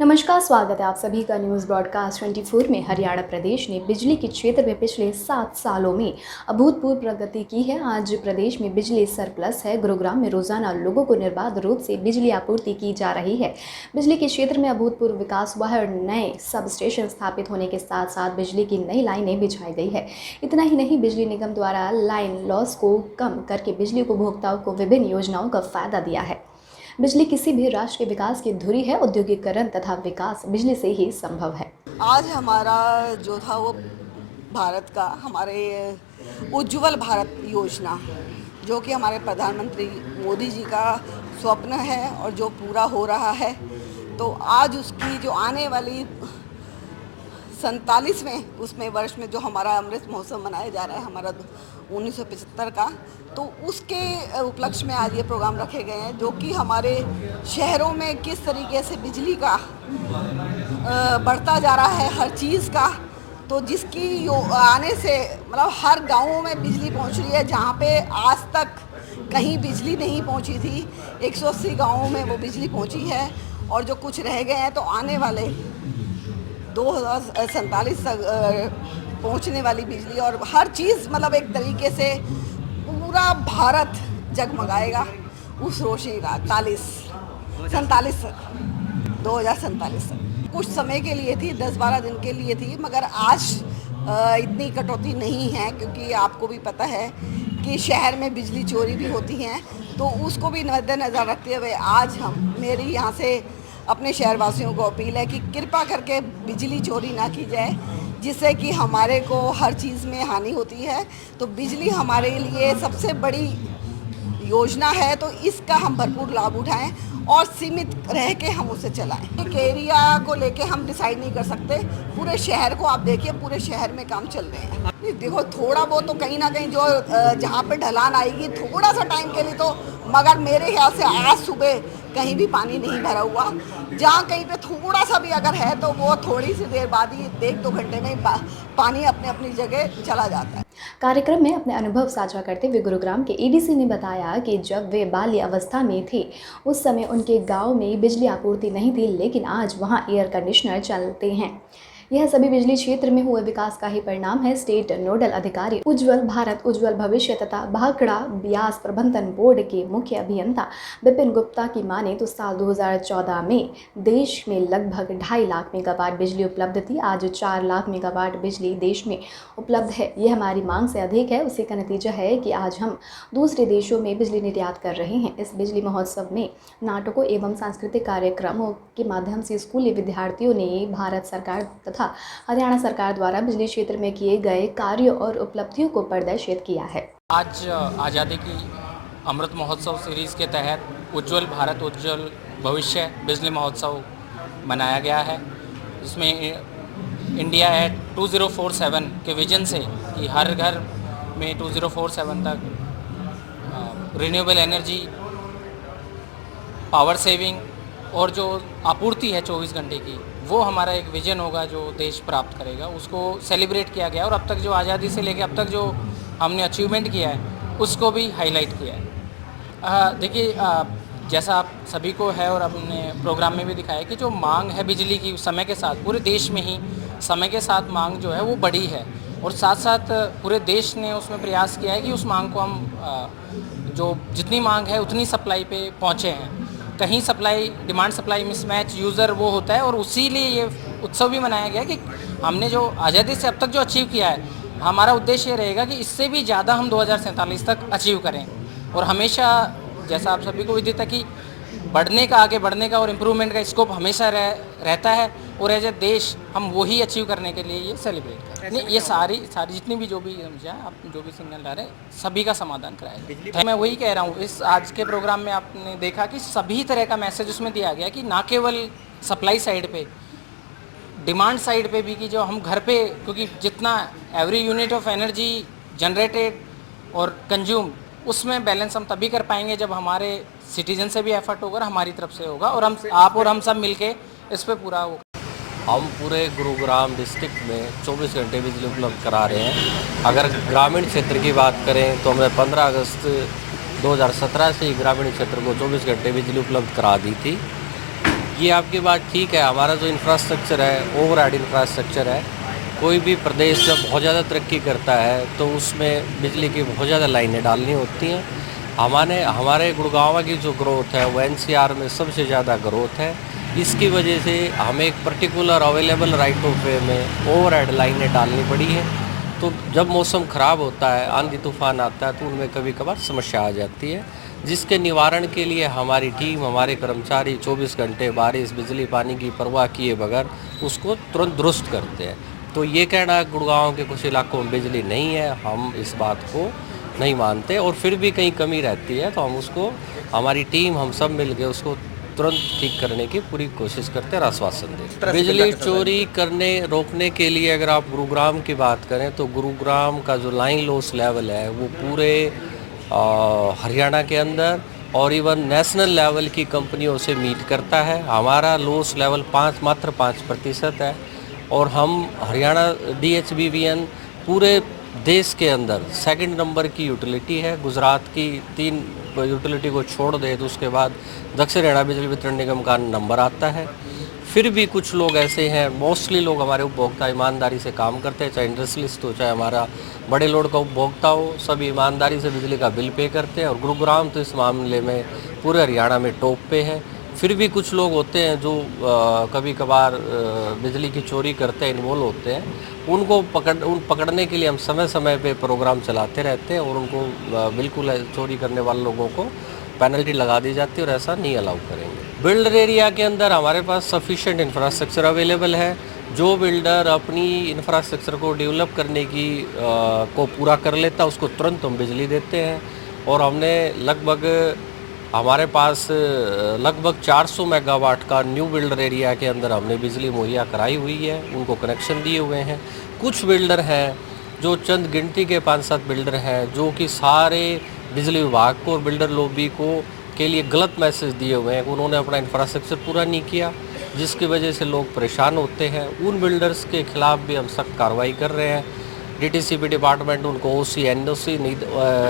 नमस्कार, स्वागत है आप सभी का न्यूज़ ब्रॉडकास्ट 24 में। हरियाणा प्रदेश ने बिजली के क्षेत्र में पिछले 7 सालों में अभूतपूर्व प्रगति की है। आज प्रदेश में बिजली सरप्लस है। गुरुग्राम में रोजाना लोगों को निर्बाध रूप से बिजली आपूर्ति की जा रही है। बिजली के क्षेत्र में अभूतपूर्व विकास हुआ है और नए सब स्टेशन स्थापित होने के साथ साथ बिजली की नई लाइनें बिछाई गई है। इतना ही नहीं, बिजली निगम द्वारा लाइन लॉस को कम करके बिजली उपभोक्ताओं को विभिन्न योजनाओं का फायदा दिया है। बिजली किसी भी राष्ट्र के विकास की धुरी है। औद्योगिकरण तथा विकास बिजली से ही संभव है। आज हमारा जो था वो भारत का हमारे उज्ज्वल भारत योजना, जो कि हमारे प्रधानमंत्री मोदी जी का स्वप्न है और जो पूरा हो रहा है, तो आज उसकी जो आने वाली 47वें उसमें वर्ष में जो हमारा अमृत महोत्सव मनाया जा रहा है हमारा 1975 का, तो उसके उपलक्ष्य में आज ये प्रोग्राम रखे गए हैं, जो कि हमारे शहरों में किस तरीके से बिजली का बढ़ता जा रहा है हर चीज़ का, तो जिसकी आने से मतलब हर गाँवों में बिजली पहुंच रही है। जहाँ पे आज तक कहीं बिजली नहीं पहुंची थी, 180 गाँवों में वो बिजली पहुंची है, और जो कुछ रह गए हैं तो आने वाले 2047 तक पहुंचने वाली बिजली, और हर चीज़ मतलब एक तरीके से पूरा भारत जगमगाएगा उस रोशनी का 2047 तक। कुछ समय के लिए थी, 10-12 दिन के लिए थी, मगर आज इतनी कटौती नहीं है, क्योंकि आपको भी पता है कि शहर में बिजली चोरी भी होती हैं, तो उसको भी मद्देनज़र रखते हुए आज मेरी यहाँ से अपने शहरवासियों को अपील है कि कृपा करके बिजली चोरी ना की जाए, जिससे कि हमारे को हर चीज़ में हानि होती है। तो बिजली हमारे लिए सबसे बड़ी योजना है, तो इसका हम भरपूर लाभ उठाएं और सीमित रह के हम उसे चलाएं। एक एरिया को लेके हम डिसाइड नहीं कर सकते, पूरे शहर को आप देखिए, पूरे शहर में काम चल रहे हैं। देखो, थोड़ा बहुत तो कहीं ना कहीं जो जहाँ पे ढलान आएगी थोड़ा सा टाइम के लिए, तो मगर मेरे ख्याल से आज सुबह कहीं भी पानी नहीं भरा हुआ। जहाँ कहीं पे थोड़ा सा भी अगर है तो वो थोड़ी सी देर बाद ही 1-2 घंटे में पानी अपने अपनी जगह चला जाता है। कार्यक्रम में अपने अनुभव साझा करते हुए गुरुग्राम के एडीसी ने बताया कि जब वे बाल्य अवस्था में थे उस समय उनके गांव में बिजली आपूर्ति नहीं थी, लेकिन आज वहां एयर कंडीशनर चलते हैं। यह सभी बिजली क्षेत्र में हुए विकास का ही परिणाम है। स्टेट नोडल अधिकारी उज्ज्वल भारत उज्ज्वल भविष्य तथा भाखड़ा ब्यास प्रबंधन बोर्ड के मुख्य अभियंता विपिन गुप्ता की माने तो साल 2014 में देश में लगभग 2.5 लाख मेगावाट बिजली उपलब्ध थी। आज 4 लाख मेगावाट बिजली देश में उपलब्ध है। यह हमारी मांग से अधिक है। उसी का नतीजा है कि आज हम दूसरे देशों में बिजली निर्यात कर रहे हैं। इस बिजली महोत्सव में नाटकों एवं सांस्कृतिक कार्यक्रमों के माध्यम से स्कूली विद्यार्थियों ने भारत सरकार तथा हरियाणा सरकार द्वारा बिजली क्षेत्र में किए गए कार्यों और उपलब्धियों को प्रदर्शित किया है। आज आज़ादी की अमृत महोत्सव सीरीज़ के तहत उज्ज्वल भारत उज्ज्वल भविष्य बिजली महोत्सव मनाया गया है, जिसमें इंडिया एट 2047 के विजन से कि हर घर में 2047 तक रिन्यूएबल एनर्जी, पावर सेविंग और जो आपूर्ति है 24 घंटे की, वो हमारा एक विजन होगा जो देश प्राप्त करेगा। उसको सेलिब्रेट किया गया और अब तक जो आज़ादी से लेकर अब तक जो हमने अचीवमेंट किया है उसको भी हाईलाइट किया है। देखिए, जैसा आप सभी को है और अपने प्रोग्राम में भी दिखाया कि जो मांग है बिजली की समय के साथ पूरे देश में ही समय के साथ मांग जो है वो बढ़ी है, और साथ साथ पूरे देश ने उसमें प्रयास किया है कि उस मांग को हम जो जितनी मांग है उतनी सप्लाई पे पहुँचे हैं। कहीं supply demand supply mismatch user वो होता है, और उसी लिए ये उत्सव भी मनाया गया कि हमने जो आज़ादी से अब तक जो अचीव किया है, हमारा उद्देश्य ये रहेगा कि इससे भी ज़्यादा हम 2047 तक अचीव करें। और हमेशा जैसा आप सभी को विदित है कि बढ़ने का, आगे बढ़ने का और इम्प्रूवमेंट का स्कोप हमेशा रहता है, और एज ए देश हम वही अचीव करने के लिए ये सेलिब्रेट करते हैं। ये सारी जितनी भी जो भी आप जो भी सिग्नल ला रहे हैं सभी का समाधान कराएंगे। मैं वही कह रहा हूँ, इस आज के प्रोग्राम में आपने देखा कि सभी तरह का मैसेज उसमें दिया गया कि ना केवल सप्लाई साइड पे, डिमांड साइड पे भी, कि जो हम घर पे, क्योंकि जितना every unit of energy generated और कंज्यूम, उसमें बैलेंस हम तभी कर पाएंगे जब हमारे सिटीजन से भी एफर्ट होगा, हमारी तरफ से होगा, और आप और हम सब मिलके इस पे पूरा होगा। हम पूरे गुरुग्राम डिस्ट्रिक्ट में 24 घंटे बिजली उपलब्ध करा रहे हैं। अगर ग्रामीण क्षेत्र की बात करें तो हमने 15 अगस्त 2017 से ग्रामीण क्षेत्र को 24 घंटे बिजली उपलब्ध करा दी थी। ये आपकी बात ठीक है। हमारा जो इंफ्रास्ट्रक्चर है, ओवरहेड इंफ्रास्ट्रक्चर है, कोई भी प्रदेश जब बहुत ज़्यादा तरक्की करता है तो उसमें बिजली की बहुत ज़्यादा लाइनें डालनी होती हैं। हमारे गुड़गांव की जो ग्रोथ है वो एनसीआर में सबसे ज़्यादा ग्रोथ है। इसकी वजह से हमें एक पर्टिकुलर अवेलेबल राइट ऑफ वे में ओवरहेड लाइनें डालनी पड़ी है। तो जब मौसम ख़राब होता है, आंधी तूफान आता है, तो उनमें कभी कभार समस्या आ जाती है, जिसके निवारण के लिए हमारी टीम, हमारे कर्मचारी 24 घंटे बारिश बिजली पानी की परवाह किए बगैर उसको तुरंत दुरुस्त करते हैं। तो ये कहना गुड़गांव के कुछ इलाकों में बिजली नहीं है, हम इस बात को नहीं मानते, और फिर भी कहीं कमी रहती है तो हम उसको, हमारी टीम, हम सब मिल के उसको तुरंत ठीक करने की पूरी कोशिश करते हैं और आश्वासन देते हैं। बिजली चोरी रोकने के लिए अगर आप गुरुग्राम की बात करें तो गुरुग्राम का जो लाइन लॉस लेवल है वो पूरे हरियाणा के अंदर और इवन नेशनल लेवल की कंपनियों से मीट करता है। हमारा लॉस लेवल मात्र 5% है, और हम हरियाणा DHBVN पूरे देश के अंदर सेकंड नंबर की यूटिलिटी है। गुजरात की 3 यूटिलिटी को छोड़ दे तो उसके बाद दक्षिण हरियाणा बिजली वितरण निगम का नंबर आता है। फिर भी कुछ लोग ऐसे हैं, मोस्टली लोग हमारे उपभोक्ता ईमानदारी से काम करते हैं, चाहे इंडस्ट्रियलिस्ट हो, चाहे हमारा बड़े लोड का उपभोक्ता हो, सभी ईमानदारी से बिजली का बिल पे करते हैं। और गुरुग्राम तो इस मामले में पूरे हरियाणा में टॉप पे है। फिर भी कुछ लोग होते हैं जो कभी कभार बिजली की चोरी करते हैं, इन्वॉल्व होते हैं, उनको पकड़ने के लिए हम समय समय पे प्रोग्राम चलाते रहते हैं, और उनको बिल्कुल चोरी करने वाले लोगों को पेनल्टी लगा दी जाती है, और ऐसा नहीं अलाउ करेंगे। बिल्डर एरिया के अंदर हमारे पास सफिशिएंट इंफ्रास्ट्रक्चर अवेलेबल है। जो बिल्डर अपनी इंफ्रास्ट्रक्चर को डेवलप करने की को पूरा कर लेता है उसको तुरंत हम बिजली देते हैं। और हमने हमारे पास लगभग 400 मेगावाट का न्यू बिल्डर एरिया के अंदर हमने बिजली मुहैया कराई हुई है, उनको कनेक्शन दिए हुए हैं। कुछ बिल्डर हैं जो चंद गिनती के 5-7 बिल्डर हैं जो कि सारे बिजली विभाग को और बिल्डर लॉबी को के लिए गलत मैसेज दिए हुए हैं। उन्होंने अपना इंफ्रास्ट्रक्चर पूरा नहीं किया, जिसकी वजह से लोग परेशान होते हैं। उन बिल्डर्स के खिलाफ भी हम सख्त कार्रवाई कर रहे हैं। DTCP डिपार्टमेंट उनको OC NOC नहीं,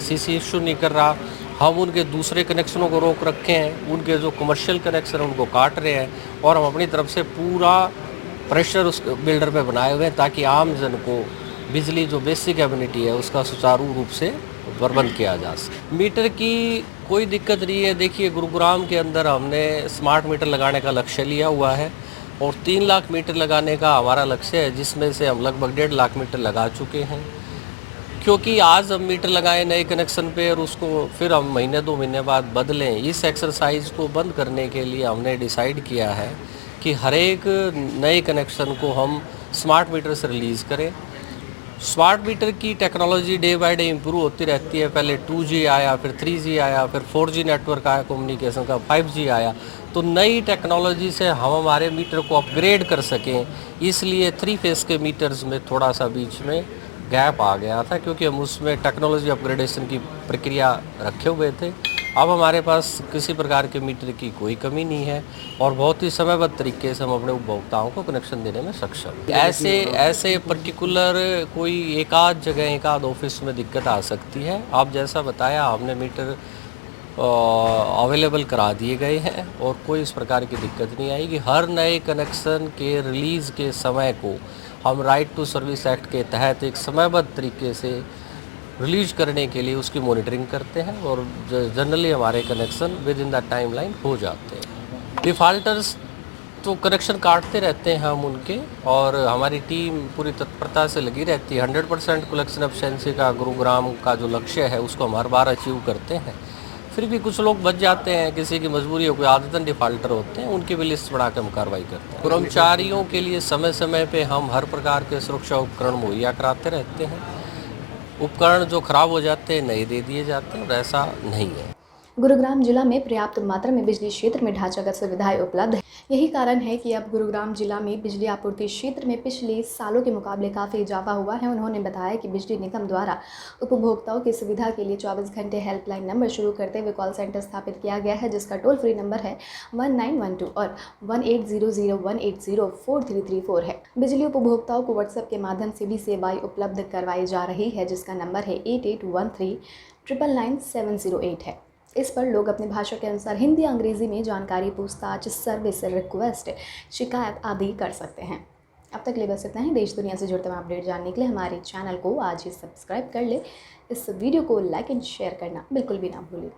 CC इशू नहीं कर रहा। हम उनके दूसरे कनेक्शनों को रोक रखे हैं, उनके जो कमर्शियल कनेक्शन उनको काट रहे हैं, और हम अपनी तरफ से पूरा प्रेशर उस बिल्डर पे बनाए हुए हैं ताकि आम जन को बिजली जो बेसिक एबिलिटी है उसका सुचारू रूप से प्रबंध किया जा सके। मीटर की कोई दिक्कत नहीं है। देखिए, गुरुग्राम के अंदर हमने स्मार्ट मीटर लगाने का लक्ष्य लिया हुआ है, और 3 लाख मीटर लगाने का हमारा लक्ष्य है, जिसमें से हम लगभग 1.5 लाख मीटर लगा चुके हैं। क्योंकि आज हम मीटर लगाए नए कनेक्शन पे और उसको फिर हम महीने 2 महीने बाद बदलें, इस एक्सरसाइज को बंद करने के लिए हमने डिसाइड किया है कि हर एक नए कनेक्शन को हम स्मार्ट मीटर से रिलीज़ करें। स्मार्ट मीटर की technology day by day improve होती रहती है। पहले 2G आया, फिर 3G आया, फिर 4G नेटवर्क आया कम्युनिकेशन का, 5G आया। तो नई टेक्नोलॉजी से हम हमारे मीटर को अपग्रेड कर सकें, इसलिए 3 फेस के मीटर्स में थोड़ा सा बीच में गैप आ गया था, क्योंकि हम उसमें टेक्नोलॉजी अपग्रेडेशन की प्रक्रिया रखे हुए थे। अब हमारे पास किसी प्रकार के मीटर की कोई कमी नहीं है, और बहुत ही समयबद्ध तरीके से हम अपने उपभोक्ताओं को कनेक्शन देने में सक्षम हैं। ऐसे पर्टिकुलर कोई एक आध जगह, एक आध ऑफिस में दिक्कत आ सकती है। आप जैसा बताया, हमने मीटर अवेलेबल करा दिए गए हैं, और कोई इस प्रकार की दिक्कत नहीं आएगी। हर नए कनेक्शन के रिलीज़ के समय को हम राइट टू सर्विस एक्ट के तहत एक समयबद्ध तरीके से रिलीज करने के लिए उसकी मॉनिटरिंग करते हैं, और जनरली हमारे connection with in the time line हो जाते हैं। डिफ़ॉल्टर्स तो कनेक्शन काटते रहते हैं हम उनके, और हमारी टीम पूरी तत्परता से लगी रहती है। 100% कलेक्शन एफिशिएंसी का गुरुग्राम का जो लक्ष्य है उसको हम हर बार अचीव करते हैं। फिर भी कुछ लोग बच जाते हैं, किसी की मजबूरी हो, कोई आदतन डिफ़ॉल्टर होते हैं, उनकी भी लिस्ट बनाकर हम कार्रवाई करते हैं। कर्मचारियों के लिए समय समय पे हम हर प्रकार के सुरक्षा उपकरण मुहैया कराते रहते हैं। उपकरण जो खराब हो जाते हैं नए दे दिए जाते हैं, और ऐसा नहीं है। गुरुग्राम जिला में पर्याप्त मात्रा में बिजली क्षेत्र में ढांचागत सुविधाएं उपलब्ध है। यही कारण है कि अब गुरुग्राम जिला में बिजली आपूर्ति क्षेत्र में पिछले सालों के मुकाबले काफ़ी इजाफा हुआ है। उन्होंने बताया कि बिजली निगम द्वारा उपभोक्ताओं की सुविधा के लिए 24 घंटे हेल्पलाइन नंबर शुरू करते हुए कॉल सेंटर स्थापित किया गया है, जिसका टोल फ्री नंबर है 1912 और 180018043334 है। बिजली उपभोक्ताओं को व्हाट्सएप के माध्यम से भी सेवाएं उपलब्ध करवाई जा रही है, जिसका नंबर है 8813 999 708 है। इस पर लोग अपनी भाषा के अनुसार हिंदी अंग्रेज़ी में जानकारी, पूछताछ, सर्विस, रिक्वेस्ट, शिकायत आदि कर सकते हैं। अब तक के लिए बस इतना ही। देश दुनिया से जुड़े तमाम अपडेट जानने के लिए हमारे चैनल को आज ही सब्सक्राइब कर ले। इस वीडियो को लाइक एंड शेयर करना बिल्कुल भी ना भूलें।